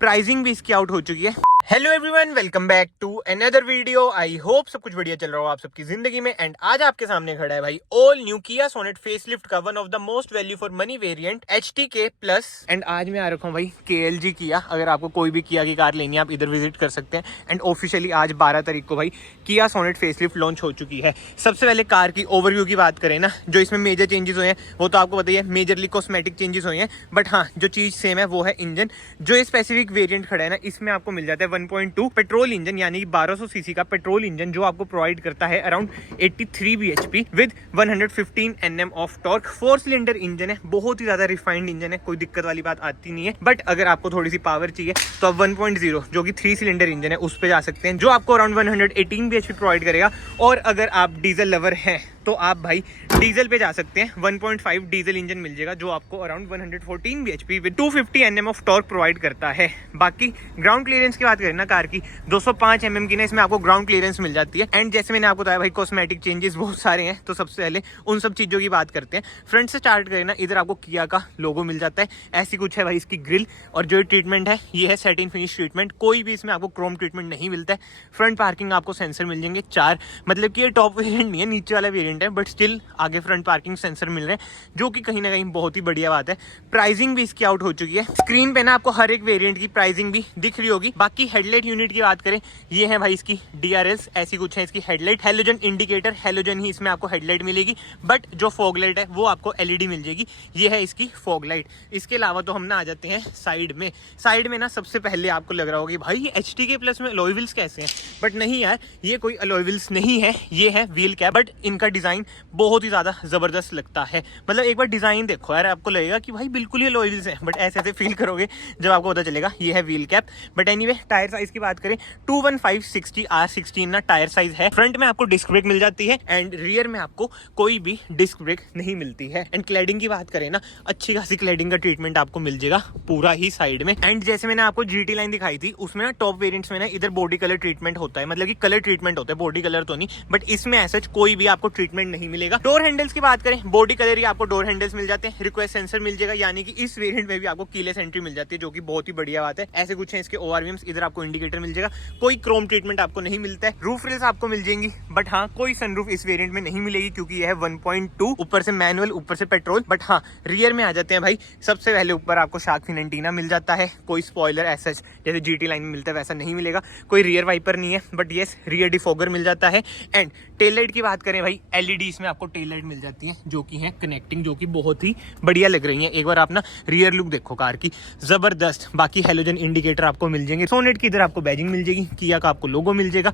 Pricing भी इसकी out हो चुकी है। Hello everyone, welcome back to another video. I hope सब कुछ बढ़िया चल रहा हो आप सबकी जिंदगी में। एंड आज आपके सामने खड़ा है भाई ऑल न्यू किया सोनेट फेसलिफ्ट का one of the most value for money variant HTK plus. And आज मैं आ रखा हूँ भाई KLG किया। अगर आपको कोई भी किया की कार लेनी है आप इधर विजिट कर सकते हैं। एंड ऑफिशियली आज 12 तारीख को भाई किया सोनेट फेसलिफ्ट लॉन्च हो चुकी है। सबसे पहले कार की ओवरव्यू की बात करें ना, जो इसमें मेजर चेंजेस हुए हैं वो तो आपको बताइए, मेजरली कॉस्मेटिक चेंजेस हुए हैं। बट हाँ, जो चीज सेम है वो है इंजन। जो ये स्पेसिफिक वेरिएंट खड़ा है ना, इसमें आपको मिल जाता है 1.2 पेट्रोल इंजन, यानी 1200 सीसी का पेट्रोल इंजन, जो आपको प्रोवाइड करता है around 83 bhp with 115 Nm of torque. 4 cylinder engine है, बहुत ही ज्यादा रिफाइंड इंजन है, कोई दिक्कत वाली बात आती नहीं है। बट अगर आपको थोड़ी सी पावर चाहिए तो आप 1.0 जो कि 3 सिलेंडर इंजन है उस पे जा सकते हैं, जो आपको अराउंड 118 bhp प्रोवाइड करेगा। और अगर आप डीजल लवर हैं तो आप भाई डीजल पे जा सकते हैं। 1.5 डीजल इंजन मिल जाएगा, जो आपको around 114 bhp with 250 Nm of torque provide करता है। बाकी ग्राउंड क्लियरेंस की बात करें ना, कार की 205 mm की ना इसमें आपको ग्राउंड क्लियरेंस मिल जाती है। एंड जैसे मैंने आपको बताया भाई कॉस्मेटिक चेंजेस बहुत सारे हैं, तो सबसे पहले उन सब चीजों की बात करते हैं। फ्रंट से स्टार्ट करें ना, इधर आपको किया का लोगो मिल जाता है, ऐसी कुछ है भाई इसकी ग्रिल। और जो ट्रीटमेंट है ये है सैटिन फिनिश ट्रीटमेंट, कोई भी इसमें आपको क्रोम ट्रीटमेंट नहीं मिलता है। फ्रंट पार्किंग आपको सेंसर मिल जाएंगे 4, मतलब कि ये टॉप वेरिएंट नहीं है, नीचे वाला वेरिएंट है, बट स्टिल आगे फ्रंट पार्किंग सेंसर मिल रहे हैं, जो कि कहीं ना कहीं बहुत ही बढ़िया बात है। प्राइसिंग भी इसकी आउट हो चुकी है। स्क्रीन पे ना आपको हर एक वेरिएंट की प्राइसिंग भी दिख रही होगी। बाकी हेडलाइट यूनिट की बात करें, ये है भाई इसकी DRLs, ऐसी कुछ है इसकी हेडलाइट। हेलोजन इंडिकेटर, हेलोजन ही इसमें आपको हेडलाइट मिलेगी, बट जो फॉग लाइट है वो आपको LED मिल जाएगी। ये है इसकी फॉग लाइट। इसके अलावा तो हम ना आ जाते हैं साइड में। साइड में ना सबसे पहले आपको लग रहा होगा कि भाई HTK प्लस में अलॉय व्हील्स कैसे हैं, बट नहीं यार, ये कोई अलॉय व्हील्स नहीं है, ये है व्हील कैप। बट इनका डिजाइन बहुत ही ज्यादा जबरदस्त लगता है। मतलब एक बार डिजाइन देखो यार, आपको लगेगा कि भाई बिल्कुल ही अलॉय व्हील्स हैं, बट ऐसे ऐसे फील करोगे जब आपको पता चलेगा ये है wheel cap. But anyway, tyre size की बात करें 215/60 R16 ना टायर साइज है। फ्रंट में आपको डिस्क ब्रेक मिल जाती है एंड रियर में आपको कोई भी डिस्क ब्रेक नहीं मिलती है। एंड क्लैडिंग की बात करें ना, अच्छी खासी क्लैडिंग का ट्रीटमेंट आपको मिल जाएगा पूरा ही साइड में। एंड जैसे मैंने आपको GT लाइन दिखाई थी, उसमें ना टॉप वेरिएंट्स में ना इधर बॉडी कलर ट्रीटमेंट होता है, मतलब कि कलर ट्रीटमेंट होता है, बॉडी कलर तो नहीं, बट इसमें ऐसा कोई भी आपको ट्रीटमेंट नहीं मिलेगा। डोर हैंडल्स की बात करें, बॉडी कलर ही आपको डोर हैंडल्स मिल जाते हैं। रिक्वेस्ट सेंसर मिल जाएगा, यानी कि इस वेरिएंट में भी आपको कीलेस एंट्री मिल जाती है, जो कि बहुत ही बढ़िया बात है। ऐसे कुछ है इसके ORVMs। इधर आपको इंडिकेटर मिल जाएगा, कोई क्रोम ट्रीटमेंट आपको नहीं मिलता है। रूफ रेल्स आपको मिल जाएंगी, बट हाँ कोई सनरूफ इस वेरिएंट में नहीं मिलेगी, क्योंकि यह है 1.2, ऊपर से मैनुअल ऊपर से पेट्रोल। बट हाँ, रियर में आ जाते हैं भाई, सबसे पहले ऊपर आपको शार्क फिन एंटीना मिल जाता है। कोई स्पॉइलर ऐसा जैसे GT लाइन में मिलता है वैसा नहीं मिलेगा। कोई रियर वाइपर नहीं है, बट येस रियर डिफॉगर मिल जाता है। एंड टेल लाइट की बात करें भाई, LED इसमें आपको टेल लाइट मिल जाती है, जो कि है कनेक्टिंग, जो कि बहुत ही बढ़िया लग रही है। एक बार आप ना रियर लुक देखो कार की, जबरदस्त। बाकी हेलोजन इंडिकेटर आपको मिल जाएंगे। सोनेट की इधर आपको बैजिंग मिल जाएगी, किया का आपको लोगो मिल जाएगा।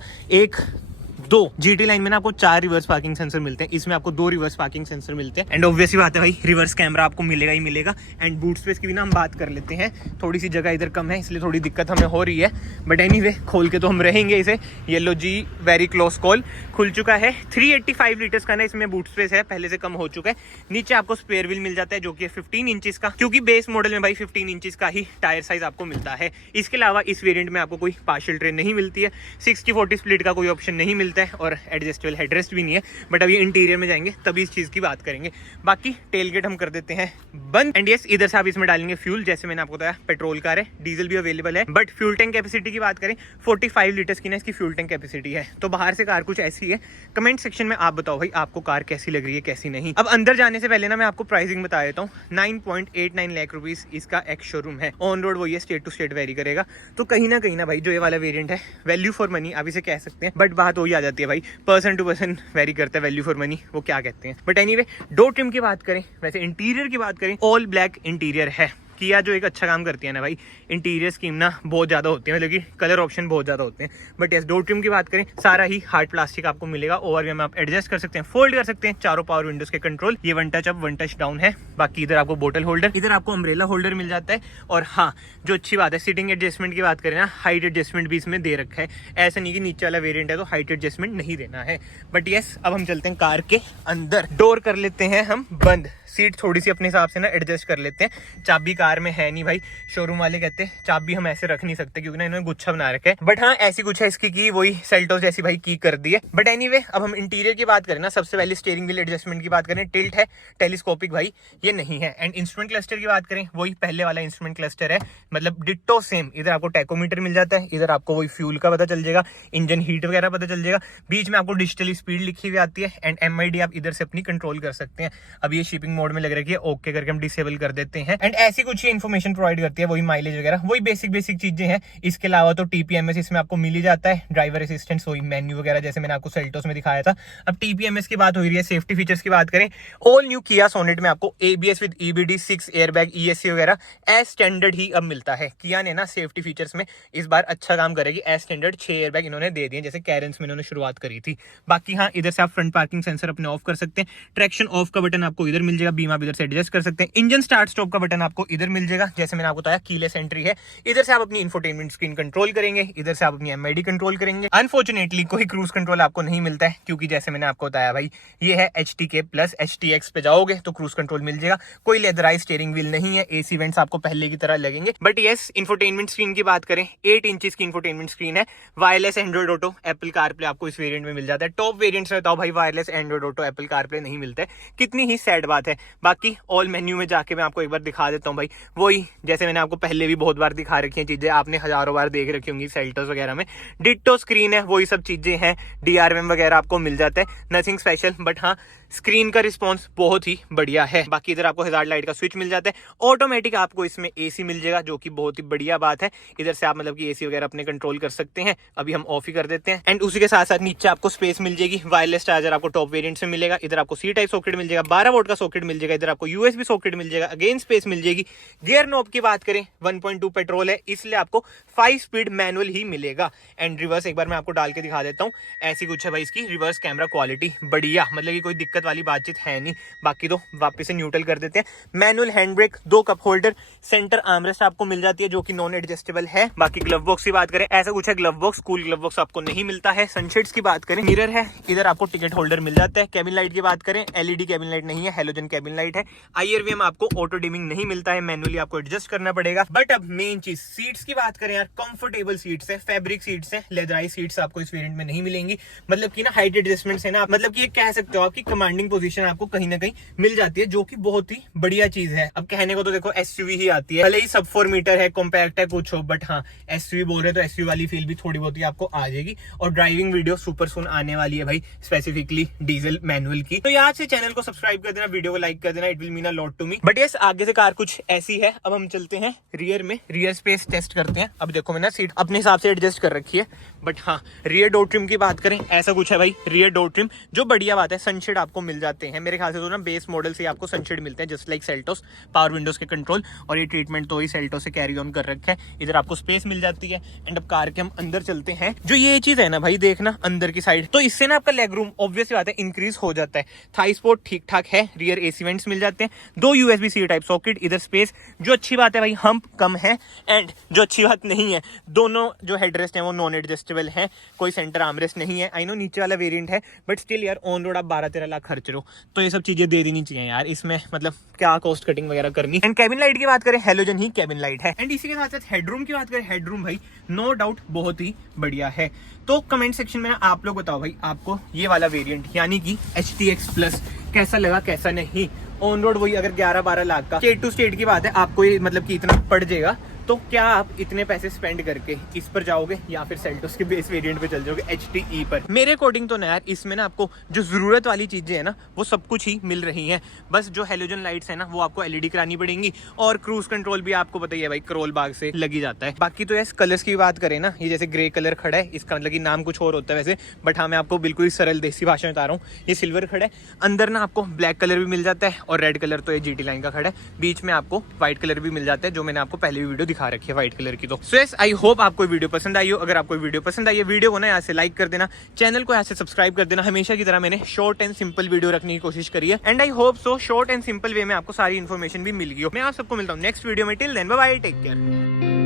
2 GT लाइन में ना आपको 4 रिवर्स पार्किंग सेंसर मिलते हैं, इसमें आपको 2 रिवर्स पार्किंग सेंसर मिलते हैं। एंड ऑब्वियसली बात है भाई, रिवर्स कैमरा आपको मिलेगा ही मिलेगा। एंड बूट स्पेस की भी ना हम बात कर लेते हैं, थोड़ी सी जगह इधर कम है, इसलिए थोड़ी दिक्कत हमें हो रही है, बट एनीवे खोल के तो हम रहेंगे इसे। येलो जी वेरी क्लोज कॉल, खुल चुका है। 385 लीटर्स का ना इसमें बूट स्पेस है, पहले से कम हो चुका है। नीचे आपको स्पेयर व्हील मिल जाता है, जो कि 15 इंचेस का, क्योंकि बेस मॉडल में भाई 15 इंचेस का ही टायर साइज आपको मिलता है। इसके अलावा इस वेरिएंट में आपको कोई पार्शियल ट्रेन नहीं मिलती है, 60/40 स्प्लिट का कोई ऑप्शन नहीं मिलता है, और एडजस्टेबल हेडरेस्ट भी नहीं है। बट अभी इंटीरियर में जाएंगे तभी इस चीज की बात करेंगे। बाकी टेल गेट हम कर देते हैं बंद। एंड यस, इधर से आप इसमें डालेंगे फ्यूल। जैसे मैंने आपको बताया पेट्रोल कार है, डीजल भी अवेलेबल है। बट फ्यूल टैंक कैपेसिटी की बात करें, 45 लीटर्स की ना इसकी फ्यूल टैंक कैपेसिटी है। तो बाहर से कार कुछ ऐसी है। कमेंट सेक्शन में आप बताओ भाई आपको कार कैसी लग रही है, कैसी नहीं। अब अंदर जाने से पहले ना मैं आपको प्राइसिंग बता देता हूँ। 9.89 लाख रुपीज इसका एक्स शोरूम है। ऑन रोड वो ये स्टेट टू स्टेट वेरी करेगा। तो कहीं ना भाई जो ये वाला वेरिएंट है, वैल्यू फॉर मनी आप इसे कह सकते हैं। बट बात वही आ जाती है भाई, पर्सन टू पर्सन वेरी करता है वैल्यू फॉर मनी, वो क्या कहते हैं। बट एनीवे, डोर ट्रिम की बात करें, वैसे इंटीरियर की बात करें, ऑल ब्लैक इंटीरियर है। किया जो एक अच्छा काम करती है ना भाई, इंटीरियर स्कीम ना बहुत ज्यादा होती है, मतलब कि कलर ऑप्शन बहुत ज्यादा होते हैं। बट यस, डोर ट्रिम की बात करें, सारा ही हार्ड प्लास्टिक आपको मिलेगा। ORVM में आप एडजस्ट कर सकते हैं, फोल्ड कर सकते हैं, चारों पावर विंडोज के कंट्रोल। ये 1 टच अप 1 टच डाउन है। बाकी इधर आपको बोतल होल्डर, इधर आपको अम्ब्रेला होल्डर मिल जाता है। और हाँ, जो अच्छी बात है, सीटिंग एडजस्टमेंट की बात करें ना, हाइट एडजस्टमेंट भी इसमें दे रखा है। ऐसा नहीं कि नीचे वाला वेरिएंट है तो हाइट एडजस्टमेंट नहीं देना है। बट यस, अब हम चलते हैं कार के अंदर, डोर कर लेते हैं हम बंद। सीट थोड़ी सी अपने हिसाब से ना एडजस्ट कर लेते हैं। चाबी कार में है नहीं भाई, शोरूम वाले कहते हैं चाबी हम ऐसे रख नहीं सकते क्योंकि ना इन्होंने गुच्छा बना रखा है, बट हाँ ऐसी कुछ है इसकी की वही सेल्टोस जैसी भाई की कर दी है। बट एनीवे अब हम इंटीरियर की बात करें ना, सबसे पहले स्टीयरिंग व्हील एडजस्टमेंट की बात करें, टिल्ट है, टेलीस्कोपिक भाई ये नहीं है। एंड इंस्ट्रूमेंट क्लस्टर की बात करें, वही पहले वाला इंस्ट्रूमेंट क्लस्टर है, मतलब डिट्टो सेम। इधर आपको टैकोमीटर मिल जाता है, इधर आपको वही फ्यूल का पता चल जाएगा, इंजन हीट वगैरह पता चल जाएगा, बीच में आपको डिजिटली स्पीड लिखी हुई आती है एंड MID आप इधर से अपनी कंट्रोल कर सकते हैं। अब ये शिपिंग मोड में लग रही है, ओके करके हम डिसेबल कर देते हैं। एंड ऐसी कुछ ही इन्फॉर्मेशन प्रोवाइड करती है, वही माइलेज वगैरह, वही बेसिक चीजें हैं। इसके अलावा तो TPMS इसमें आपको मिल ही जाता है, ड्राइवर असिस्टेंस, वही मेन्यू वगैरह जैसे मैंने आपको सेल्टोस में दिखाया था। अब TPMS की बात हो रही है, सेफ्टी फीचर्स की बात करें, ऑल न्यू किया सोनेट में आपको ABS with EBD 6 airbag ESC वगैरह एज स्टैंडर्ड ही अब मिलता है। किया ने ना सेफ्टी फीचर्स में इस बार अच्छा काम करेगी, एज स्टैंडर्ड 6 एयरबैग इन्होंने दे दिए जैसे कैरेंस में इन्होंने शुरुआत करी थी। बाकी हाँ इधर से आप फ्रंट पार्किंग सेंसर अपने ऑफ कर सकते हैं, ट्रैक्शन ऑफ का बटन आपको इधर मिल जाएगा, बीम आप इधर से एडजस्ट कर सकते हैं, इंजन स्टार्ट स्टॉप का बटन आपको इधर मिल जाएगा, जैसे मैंने आपको बताया कीलेस एंट्री है। इधर से आप अपनी इंफोटेनमेंट स्क्रीन कंट्रोल करेंगे, इधर से आप अपनी MID कंट्रोल करेंगे। अनफॉर्चुनेटली कोई क्रूज कंट्रोल आपको नहीं मिलता है क्योंकि जैसे मैंने आपको बताया भाई ये है HTK प्लस, HTX पे जाओगे तो क्रूज कंट्रोल मिल जाएगा। कोई लेदराइज स्टीयरिंग व्हील नहीं है, AC वेंट्स आपको पहले की तरह लगेंगे। बट यस इंफोटेनमेंट स्क्रीन की बात करें, 8 इंचेस की इंफोटेनमेंट स्क्रीन है, wireless Android auto Apple CarPlay आपको इस वेरिएंट में मिल जाता है। टॉप वेरिएंट्स में बताओ भाई wireless Android auto Apple CarPlay नहीं मिलता है, कितनी ही सैड बात है। बाकी ऑल मेन्यू में जाके मैं आपको एक बार दिखा देता हूँ भाई, वही जैसे मैंने आपको पहले भी बहुत बार दिखा रखी है चीजें, आपने हजारों बार देख रखी होंगी सेल्टोस वगैरह में। डिट्टो स्क्रीन है, वही सब चीजें हैं, DRM वगैरह आपको मिल जाता है, नथिंग स्पेशल। बट हाँ स्क्रीन का रिस्पॉन्स बहुत ही बढ़िया है। बाकी इधर आपको हजार्ड लाइट का स्विच मिल जाता है, ऑटोमेटिक आपको इसमें AC मिल जाएगा जो कि बहुत ही बढ़िया बात है। इधर से आप मतलब कि AC वगैरह अपने कंट्रोल कर सकते हैं, अभी हम ऑफ ही कर देते हैं। एंड उसी के साथ साथ नीचे आपको स्पेस मिल जाएगी, वायरलेस चार्जर आपको टॉप वेरिएंट से मिलेगा, इधर आपको C टाइप सॉकेट मिल जाएगा, 12 वोल्ट का सॉकेट मिल जाएगा, इधर आपको USB सॉकेट मिल जाएगा, अगेन स्पेस मिल जाएगी। गियर नॉब की बात करें 1.2 पेट्रोल है, इसलिए आपको 5 स्पीड मैनुअल ही मिलेगा। एंड रिवर्स एक बार मैं आपको डाल के दिखा देता हूँ, ऐसी कुछ है भाई इसकी रिवर्स कैमरा क्वालिटी, बढ़िया, मतलब कि कोई दिक्कत वाली बातचीत है नहीं। बाकी तो वापस से न्यूट्रल कर देते हैं, manual hand brake, 2 cup holder, centre armrest आपको मिल जाती है जो कि नॉन एडजस्टेबल है। बाकी ग्लव बॉक्स की बात करें, ऐसा कुछ है glove box, cool glove box आपको नहीं मिलता है। सनशेड्स की बात करें, मिरर है, इधर आपको टिकट होल्डर मिल जाता है। केबिन लाइट की बात करें, LED केबिन लाइट नहीं है, हेलोजन केबिन लाइट है। IRV में आपको ऑटो डिमिंग नहीं मिलता है, मैनुअली आपको एडजस्ट करना पड़ेगा। बट अब मेन चीज सीट्स की बात करें यार, कंफर्टेबल सीट्स है, फैब्रिक सीट्स है, लेदराइज सीट्स आपको इस वेरिएंट में नहीं मिलेंगी। मतलब कि ना हाइट एडजस्टमेंट्स है ना, मतलब कि ये कह सकते हो आपकी कमांडिंग पोजीशन आपको कहीं ना कहीं मिल जाती है, जो कि बहुत ही बढ़िया चीज है। अब कहने को तो देखो SUV ही आती है, भले ही सब 4 मीटर है, कॉम्पैक्ट है, कुछ हो, बट हाँ SUV बोल रहे तो SUV वाली फील भी थोड़ी बहुत ही आपको आ जाएगी। और ड्राइविंग वीडियो सुपर सून आने वाली है भाई, स्पेसिफिकली डीजल मैनुअल की। तो याद से चैनल को सब्सक्राइब कर देना, वीडियो को लाइक कर देना, it will mean a lot to me. But yes आगे से कार कुछ ऐसी है। अब हम चलते हैं रियर में, रियर स्पेस टेस्ट करते हैं। अब देखो मैंने सीट अपने हिसाब से एडजस्ट कर रखी है, बट हाँ रियर डोर ट्रिम की बात करें, ऐसा कुछ है भाई रियर डोर ट्रिम, जो बढ़िया बात है। सनशेड आपको मिल जाते हैं, मेरे ख्याल से तो ना बेस मॉडल से आपको सनशेड मिलते हैं, just like Seltos, power Windows के कंट्रोल। और ये ट्रीटमेंट तो ही सेल्टोस से कैरी ऑन कर रखा है। इधर आपको स्पेस मिल जाती है। एंड अब कार के हम अंदर चलते हैं, जो ये चीज है ना भाई, देखना अंदर की साइड, तो इससे ना आपका लेग रूम ऑब्वियस बात है इंक्रीज हो जाता है। थाई स्पोर्ट ठीक ठाक है, रियर AC वेंट्स मिल जाते हैं, 2 USB-C टाइप सॉकेट, इधर स्पेस, जो अच्छी बात है भाई हम्प कम है। एंड जो अच्छी बात नहीं है, दोनों जो हेडरेस्ट है वो नॉन एडजस्टेबल है, कोई सेंटर आर्मरेस्ट नहीं है। आई नो नीचे वाला वेरिएंट है, बट स्टिल यार ऑन रोड आप 12-13 लाख खर्च रहे हो, तो ये सब चीजें दे देनी चाहिए यार इसमें, मतलब क्या कॉस्ट कटिंग वगैरह करनी। एंड केबिन लाइट की बात करें, हेलोजन ही केबिन लाइट है। एंड इसी के साथ साथ हेडरूम की बात करें, हेडरूम भाई नो डाउट बहुत ही बढ़िया है। तो कमेंट सेक्शन में ना आप लोग बताओ भाई आपको ये वाला वेरिएंट यानी कि HTX प्लस कैसा लगा, कैसा नहीं। ऑन रोड वही अगर 11-12 लाख का स्टेट टू स्टेट की बात है, आपको ये मतलब कि इतना पड़ जाएगा, तो क्या आप इतने पैसे स्पेंड करके इस पर जाओगे या फिर सेल्टोस के बेस वेरिएंट पे चल जाओगे HTE पर? मेरे अकॉर्डिंग तो ना यार इसमें ना आपको जो जरूरत वाली चीजें है ना वो सब कुछ ही मिल रही हैं। बस जो हेलोजन लाइट्स है ना वो आपको LED करानी पड़ेंगी, और क्रूज कंट्रोल भी आपको बताइए भाई करोल बाग से लगी जाता है। बाकी तो यार कलर्स की बात करें ना, ये जैसे ग्रे कलर खड़ा है, इसका मतलब कि नाम कुछ और होता है वैसे, बट हाँ मैं आपको बिल्कुल सरल देसी भाषा में बता रहा हूँ। ये सिल्वर खड़ा है, अंदर ना आपको ब्लैक कलर भी मिल जाता है, और रेड कलर तो ये GT लाइन का खड़ा है, बीच में आपको व्हाइट कलर भी मिल जाता है, जो मैंने आपको पहले भी वीडियो दिखा रखी है व्हाइट कलर की। तो सो यस आई होप आपको वीडियो पसंद आई हो। अगर आपको वीडियो पसंद आई है, वीडियो को ना यहाँ से लाइक कर देना, चैनल को यहाँ से सब्सक्राइब कर देना। हमेशा की तरह मैंने शॉर्ट एंड सिंपल वीडियो रखने की कोशिश करी है, and I hope so short and simple way में आपको सारी इन्फॉर्मेशन भी मिल गई हो। मैं आप सबको मिलता हूँ नेक्स्ट वीडियो में। Till then bye bye, take care.